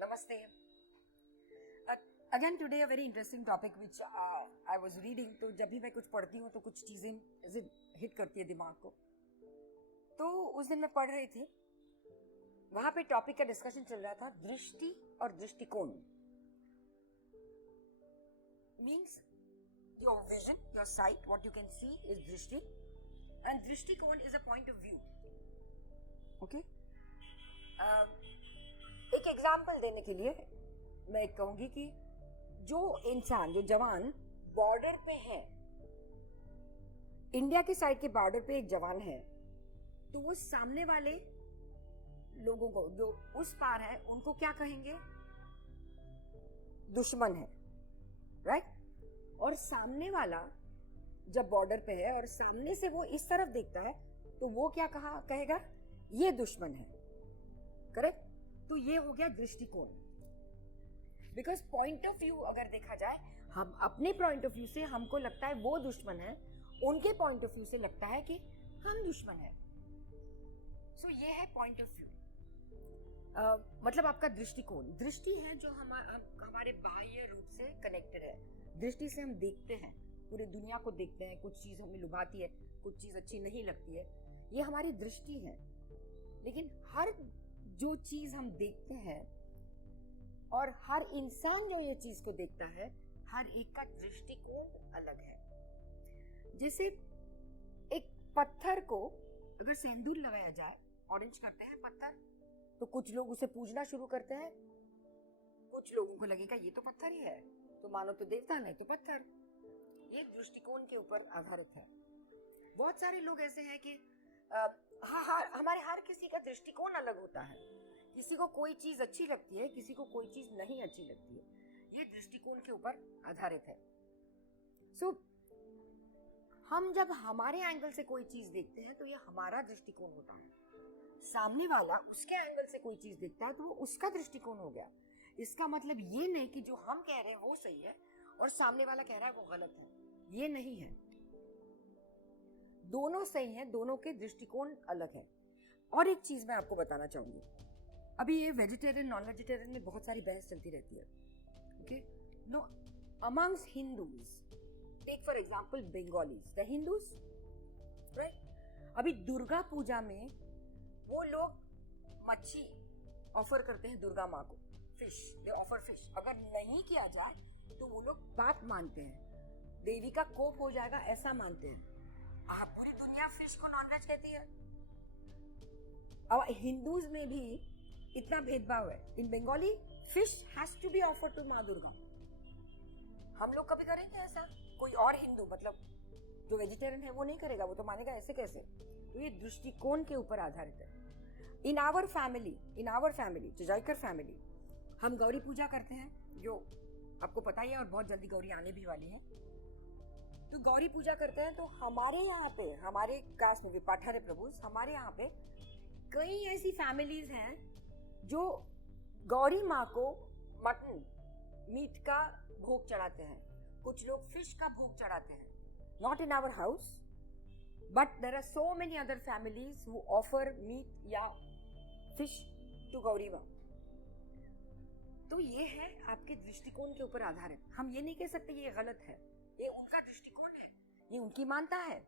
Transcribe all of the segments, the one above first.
Namaste. Again today a very interesting topic which I was reading. तो जब भी मैं कुछ पढ़ती हूँ तो कुछ चीज़ें ऐसे हिट करती है दिमाग को. तो उस दिन मैं पढ़ रही थी, वहाँ पे टॉपिक का डिस्कशन चल रहा था दृष्टि और दृष्टिकोण. Means your vision, your site, what you can see is दृष्टि एंड दृष्टिकोण is a point of view. Okay, एक एग्जाम्पल देने के लिए मैं कहूंगी कि जो इंसान, जो जवान बॉर्डर पे है, इंडिया की साइड के बॉर्डर पे एक जवान है, तो वो सामने वाले लोगों को जो उस पार है उनको क्या कहेंगे? दुश्मन है, राइट? और सामने वाला जब बॉर्डर पे है और सामने से वो इस तरफ देखता है तो वो क्या कहेगा? ये दुश्मन है. करेक्ट? तो ये हो गया दृष्टिकोण. बिकॉज पॉइंट ऑफ व्यू अगर देखा जाए, हम अपने पॉइंट ऑफ व्यू से हमको लगता है वो दुश्मन है, उनके पॉइंट ऑफ व्यू से लगता है कि हम दुश्मन है. सो ये है पॉइंट ऑफ व्यू. मतलब आपका दृष्टिकोण. दृष्टि है जो हमारे बाह्य रूप से कनेक्टेड है. दृष्टि से हम देखते हैं, पूरी दुनिया को देखते हैं. कुछ चीज हमें लुभाती है, कुछ चीज अच्छी नहीं लगती है. ये हमारी दृष्टि है. लेकिन हर जो चीज हम देखते हैं और हर इंसान जो ये चीज को देखता है, हर एक का दृष्टिकोण अलग है. जैसे एक पत्थर को अगर सिंदूर लगाया जाए, ऑरेंज करते हैं पत्थर, तो कुछ लोग उसे पूजना शुरू करते हैं. कुछ लोगों को लगेगा ये तो पत्थर ही है, तो मानो तो देवता, नहीं तो पत्थर. ये दृष्टिकोण के ऊपर आधारित है. बहुत सारे लोग ऐसे हैं कि हमारे हर किसी का दृष्टिकोण अलग होता है. किसी को कोई चीज अच्छी लगती है, किसी को कोई चीज नहीं अच्छी लगती है. ये दृष्टिकोण के ऊपर आधारित है. सो हम जब हमारे एंगल से कोई चीज देखते हैं तो ये हमारा दृष्टिकोण होता है. सामने वाला उसके एंगल से कोई चीज देखता है तो वो उसका दृष्टिकोण हो गया. इसका मतलब ये नहीं कि जो हम कह रहे हैं वो सही है और सामने वाला कह रहा है वो गलत है. ये नहीं है. दोनों सही हैं, दोनों के दृष्टिकोण अलग है. और एक चीज मैं आपको बताना चाहूंगी. अभी ये वेजिटेरियन नॉन वेजिटेरियन में बहुत सारी बहस चलती रहती है. Okay, no, amongst Hindus, take for example Bengalis, the Hindus, right? अभी दुर्गा पूजा में वो लोग मच्छी ऑफर करते हैं दुर्गा माँ को. फिश, दे ऑफर फिश. अगर नहीं किया जाए तो वो लोग पाप मानते हैं, देवी का कोप हो जाएगा, ऐसा मानते हैं. पूरी दुनिया फिश को नॉनवेज कहती है. अब हिंदूज में भी इतना भेदभाव है. In Bengali fish has to be offered to Maa Durga. हम लोग कभी करेंगे ऐसा? कोई और हिंदू, मतलब जो वेजिटेरियन है, वो नहीं करेगा. वो तो मानेगा ऐसे कैसे. तो ये दृष्टिकोण के ऊपर आधारित है. इन आवर फैमिली, चिजाइकर फैमिली, हम गौरी पूजा करते हैं, जो आपको पता ही है, और बहुत जल्दी गौरी आने भी वाली है. तो गौरी पूजा करते हैं. तो हमारे यहाँ पे, हमारे कास्ट में भी पाठारे प्रभु, हमारे यहाँ पे कई ऐसी फैमिलीज हैं जो गौरी माँ को मटन, मीट का भोग चढ़ाते हैं. कुछ लोग फिश का भोग चढ़ाते हैं. Not in our house, but there are so many other families who offer meat या फिश टू गौरी माँ. तो ये है आपके दृष्टिकोण के ऊपर आधारित. हम ये नहीं कह सकते ये गलत है. ये उनका दृष्टिकोण है, ये उनकी मानता है.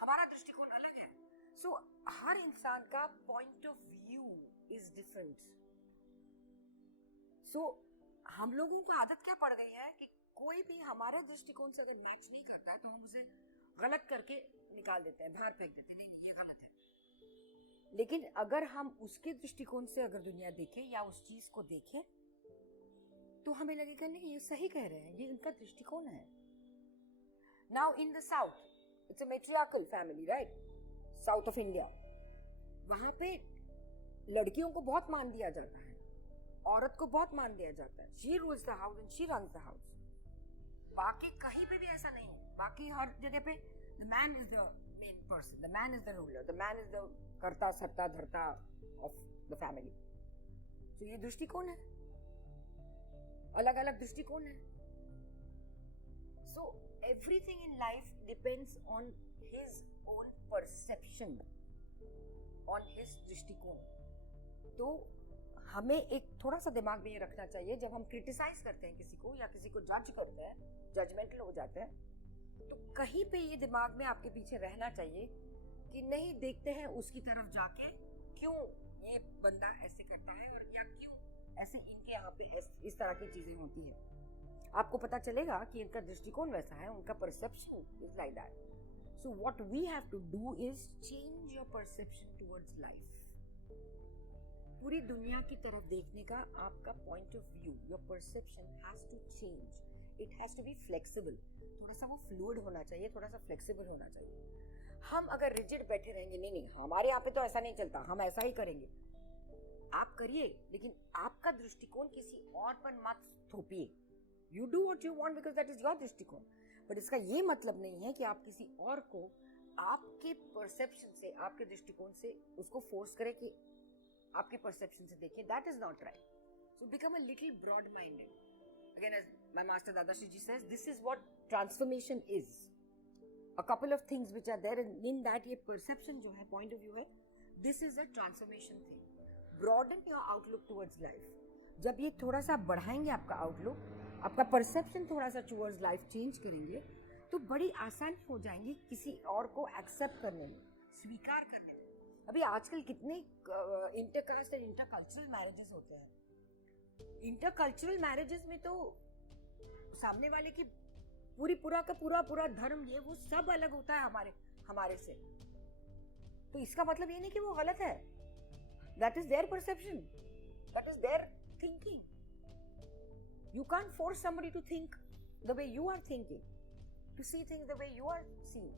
हमारा दृष्टिकोण अलग है. सो हर इंसान का point of view is different. So हम लोगों को आदत क्या पड़ गई है कि कोई भी हमारे दृष्टिकोण से अगर मैच नहीं करता है तो हम उसे गलत करके निकाल देते हैं, बाहर फेंक देते हैं. नहीं, ये गलत है. लेकिन अगर हम उसके दृष्टिकोण से अगर दुनिया देखें या उस चीज को देखें तो हमें लगेगा नहीं, ये सही कह रहे हैं, ये इनका दृष्टिकोण है. Now in the south, it's a matriarchal family, right? South of India, वहां पे लड़कियों को बहुत मान दिया जाता है, औरत को बहुत मान दिया जाता है. She rules the house and she runs the house. बाकी कहीं पे भी ऐसा नहीं है. बाकी हर जगह पे the man is the main person, the man is the ruler, the man is the कर्ता सर्ता धर्ता ऑफ द फैमिली. तो ये दृष्टिकोण है, अलग अलग दृष्टिकोण है. So everything in life depends on his own perception, on his दृष्टिकोण. तो हमें एक थोड़ा सा दिमाग में ये रखना चाहिए, जब हम क्रिटिसाइज करते हैं किसी को या किसी को जज करते हैं, जजमेंटल हो जाते हैं, तो कहीं पे ये दिमाग में आपके पीछे रहना चाहिए कि नहीं, देखते हैं उसकी तरफ जाके क्यों ये बंदा ऐसे करता है और या क्यों ऐसे इनके यहाँ पे इस तरह की चीजें होती है। आपको पता चलेगा कि इनका दृष्टिकोण वैसा है, उनका perception is like that. So what we have to do is change your perception towards life. पूरी दुनिया की तरफ देखने का आपका point of view, your perception has to change. It has to be flexible. थोड़ा सा वो फ्लूइड होना चाहिए, थोड़ा सा फ्लेक्सिबल होना चाहिए। हम अगर रिजिड बैठे रहेंगे, नहीं नहीं हमारे यहाँ पे तो ऐसा नहीं चलता, हम ऐसा ही करेंगे, आप करिए, लेकिन आपका दृष्टिकोण किसी और पर मत थोपिए। You do what you want because that is your दृष्टिकोण, बट इसका ये मतलब नहीं है कि आप किसी और को आपके परसेप्शन से, आपके दृष्टिकोण से उसको फोर्स करें कि आपके परसेप्शन से देखिए। That is not right. So become a little broad minded. Again as my master Dadashri ji says, this is what transformation is. A couple of things which are there in that, ये perception जो है, point of view है, this is a transformation thing. Broaden your outlook towards life. जब ये थोड़ा सा बढ़ाएंगे आपका outlook, आपका perception थोड़ा सा towards life change करेंगे, तो बड़ी आसानी हो जाएंगी किसी और को accept करने में, स्वीकार करने में। अभी आजकल कितने इंटरकास्ट और इंटरकल्चरल मैरिजेस होते हैं। इंटरकल्चरल मैरिजेस में तो सामने वाले की पूरा का पूरा धर्म, ये वो सब अलग होता है हमारे से। तो इसका मतलब ये नहीं कि वो गलत है। That is their perception, that is their thinking. You can't force somebody to think the way you are thinking, to see things the way you are seeing.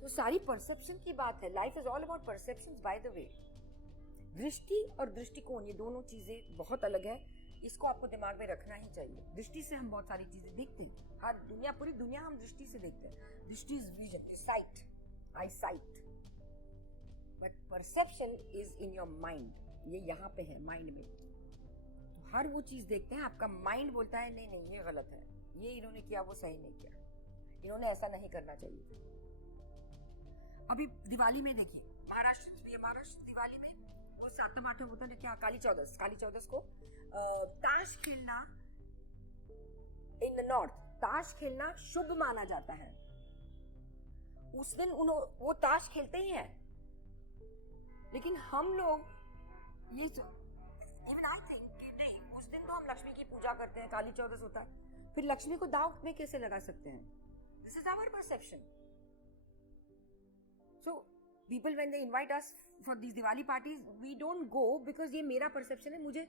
तो सारी परसेप्शन की बात है। Life is all about perceptions. By the way, दृष्टि और दृष्टिकोण, ये दोनों चीजें बहुत अलग है। इसको आपको दिमाग में रखना ही चाहिए। दृष्टि से हम बहुत सारी चीजें देखते हैं, हर दुनिया, पूरी दुनिया हम दृष्टि से देखते हैं। दृष्टि is vision, site, I site, but perception is in your mind. ये यहाँ पे है, माइंड में। तो हर वो चीज देखते हैं, आपका माइंड बोलता है नहीं नहीं ये गलत है, ये इन्होंने किया वो सही नहीं किया, इन्होंने ऐसा नहीं करना चाहिए। अभी दिवाली में देखिए, महाराष्ट्र दिवाली में वो 7 8 होता है क्या, काली चौदस को ताश खेलना इन द नॉर्थ, ताश खेलना शुभ माना जाता है। उस दिन वो ताश खेलते ही हैं, लेकिन हम लोग ये इवन आई थिंक कि नहीं, उस दिन तो हम लक्ष्मी की पूजा करते हैं, काली चौदस होता है, फिर लक्ष्मी को दांव में कैसे लगा सकते हैं? This is our perception. So people when they invite us for these Diwali parties, we don't go because ये मेरा perception है, मुझे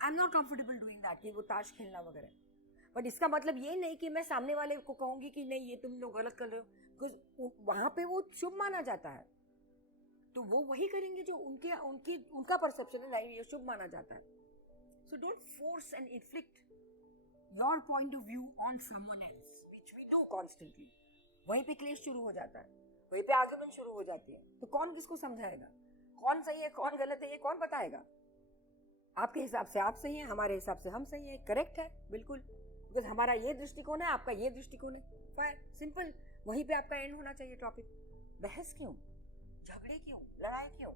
I'm not comfortable doing that, कि वो ताश खेलना वगैरह। बट इसका मतलब ये नहीं कि मैं सामने वाले को कहूंगी कि नहीं ये तुम लोग गलत कर रहे हो, बिकॉज वहां पे वो शुभ माना जाता है, तो वो वही करेंगे जो उनका परसेप्शन है, नहीं ये शुभ माना जाता है। So don't force and inflict your point of view on someone else, which we do constantly. वहीं पे क्लेश शुरू हो जाता है, वहीं पे आर्गुमेंट शुरू हो जाती है। तो कौन किसको समझाएगा, कौन सही है कौन गलत है, ये कौन बताएगा? आपके हिसाब से आप सही है, हमारे हिसाब से हम सही है, करेक्ट है बिल्कुल, बिकॉज हमारा ये दृष्टिकोण है, आपका ये दृष्टिकोण है। फाइन, सिंपल, वहीं पे आपका एंड होना चाहिए टॉपिक। बहस क्यों, झगड़े क्यों, लड़ाई क्यों?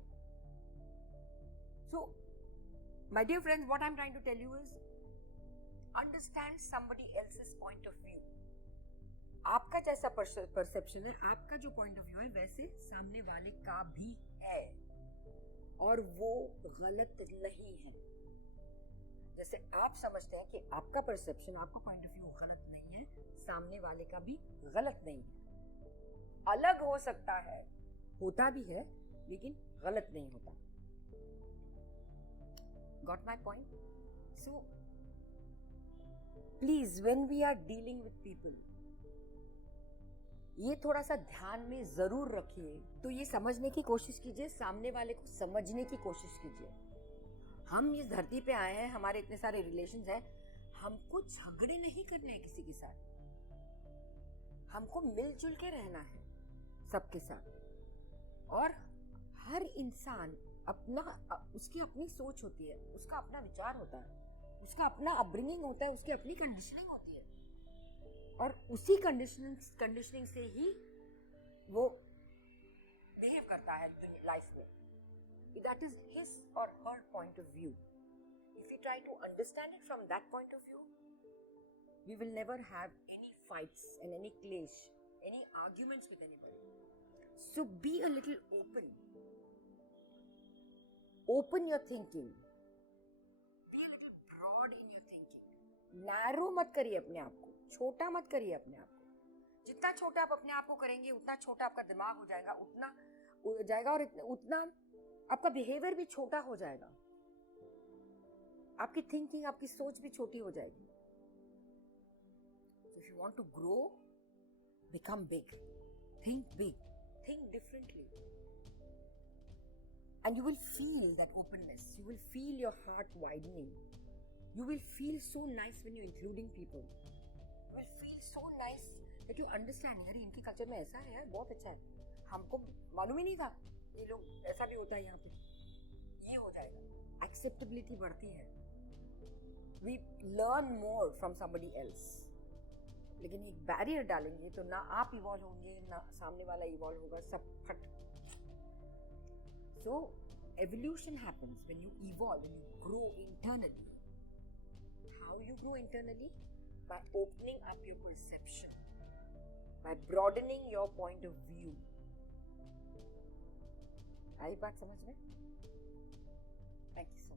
So my dear friends, what I am trying to tell you is understand somebody else's point of view. आपका जैसा परसेप्शन है, आपका जो पॉइंट ऑफ व्यू है, वैसे सामने वाले का भी है, और वो गलत नहीं है। जैसे आप समझते हैं कि आपका परसेप्शन, आपका पॉइंट ऑफ व्यू गलत नहीं है, सामने वाले का भी गलत नहीं है। अलग हो सकता है, होता भी है, लेकिन गलत नहीं होता। Got my point? So please, when we are dealing with people, ये थोड़ा सा ध्यान में जरूर रखिए। तो ये समझने की कोशिश कीजिए, सामने वाले को समझने की कोशिश कीजिए। हम इस धरती पे आए हैं, हमारे इतने सारे रिलेशंस हैं, हमको झगड़े नहीं करने हैं किसी के साथ, हमको मिलजुल के रहना है सबके साथ। और हर इंसान उसकी अपनी सोच होती है, उसका अपना विचार होता है, उसका अपना अपब्रिंगिंग होता है, उसकी अपनी कंडीशनिंग होती है, और उसी कंडीशनिंग से ही वो बिहेव करता है लाइफ में। that is his or her point of view. If we try to understand it from that point of view, we will never have any fights and any clash, any arguments with anybody. So be a little open. Open your thinking. Be a little broad in your thinking. Narrow मत करिए अपने आप को, छोटा मत करिए अपने आप को. जितना छोटा आप अपने आप को करेंगे उतना छोटा आपका दिमाग हो जाएगा, उतना जाएगा और उतना आपका बिहेवियर भी छोटा हो जाएगा. आपकी थिंकिंग, आपकी सोच भी छोटी हो जाएगी. So if you want to grow, become big. Think big. Think differently. And you will feel that openness. You will feel your heart widening. You will feel so nice when you're including people. You will feel so nice that you understand, अरे इनके culture में ऐसा है यार, बहुत अच्छा है, हमको मालूम ही नहीं था, ये लोग ऐसा भी होता है यहाँ पे. ये हो जाएगा, एक्सेप्टेबिलिटी बढ़ती है. We learn more from somebody else. लेकिन एक बैरियर डालेंगे तो ना आप इवॉल्व होंगे, ना सामने वाला इवॉल्व होगा, सब फट. So evolution happens when you evolve, when you grow internally. How you grow internally? By opening up your perception, by broadening your point of view. आई बात समझ में? Thank you.